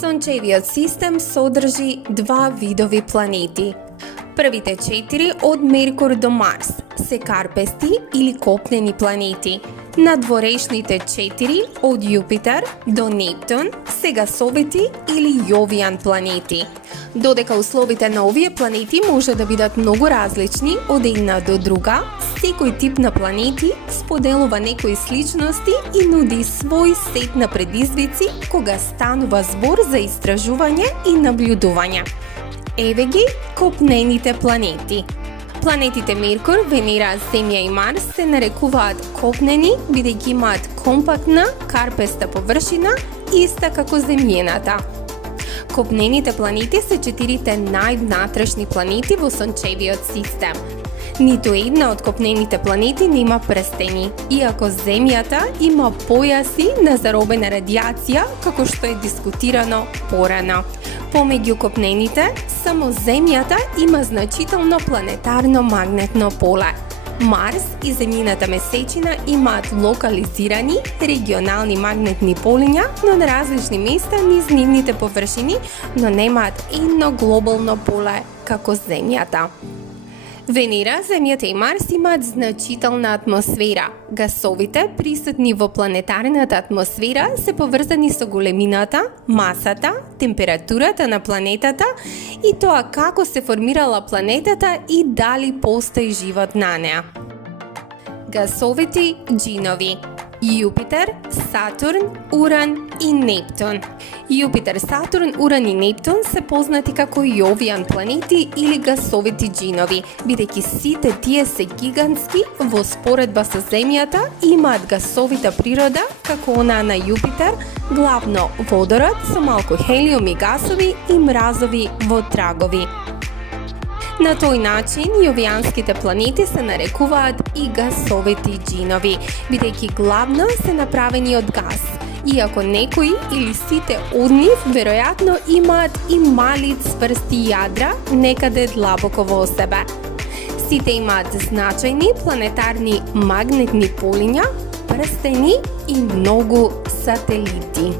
Сончевиот систем содржи два видови планети. Првите 4 од Меркур до Марс се карпести или копнени планети. Надворешните 4 од Јупитер до Нептун се гасовити или јовијан планети. Додека условите на овие планети може да бидат многу различни од една до друга, секој тип на планети споделува некои сличности и нуди свој сет на предизвици кога станува збор за истражување и наблюдување. Еве ги копнените планети. Планетите Меркур, Венера, Земја и Марс се нарекуваат копнени бидејќи имаат компактна, карпеста површина, иста како земјината. Копнените планети се 4 највнатрешни планети во Сончевиот систем. Ниту една од копнените планети нема прстени, иако Земјата има појаси на заробена радијација, како што е дискутирано порано. Помеѓу копнените, само Земјата има значително планетарно магнетно поле. Марс и земјината месечина имаат локализирани регионални магнетни полиња, но на различни места низ нивните површини, но немаат едно глобално поле како Земјата. Венера, Земјата и Марс имаат значителна атмосфера. Гасовите, присутни во планетарната атмосфера, се поврзани со големината, масата, температурата на планетата и тоа како се формирала планетата и дали постои живот на неа. Гасовити џинови: Јупитер, Сатурн, Уран и Нептун. Јупитер, Сатурн, Уран и Нептун се познати како јовијан планети или гасовити џинови, бидејќи сите тие се гигантски во споредба со Земјата и имаат гасовита природа како онаа на Јупитер, главно водород со малку хелиум и гасови и мразови во трагови. На тој начин, јовијанските планети се нарекуваат и гасовити џинови, бидејќи главно се направени од гас, иако некои или сите од нив веројатно имаат и мали цврсти јадра некаде длабоко во себе. Сите имаат значајни планетарни магнетни полиња, прстени и многу сателити.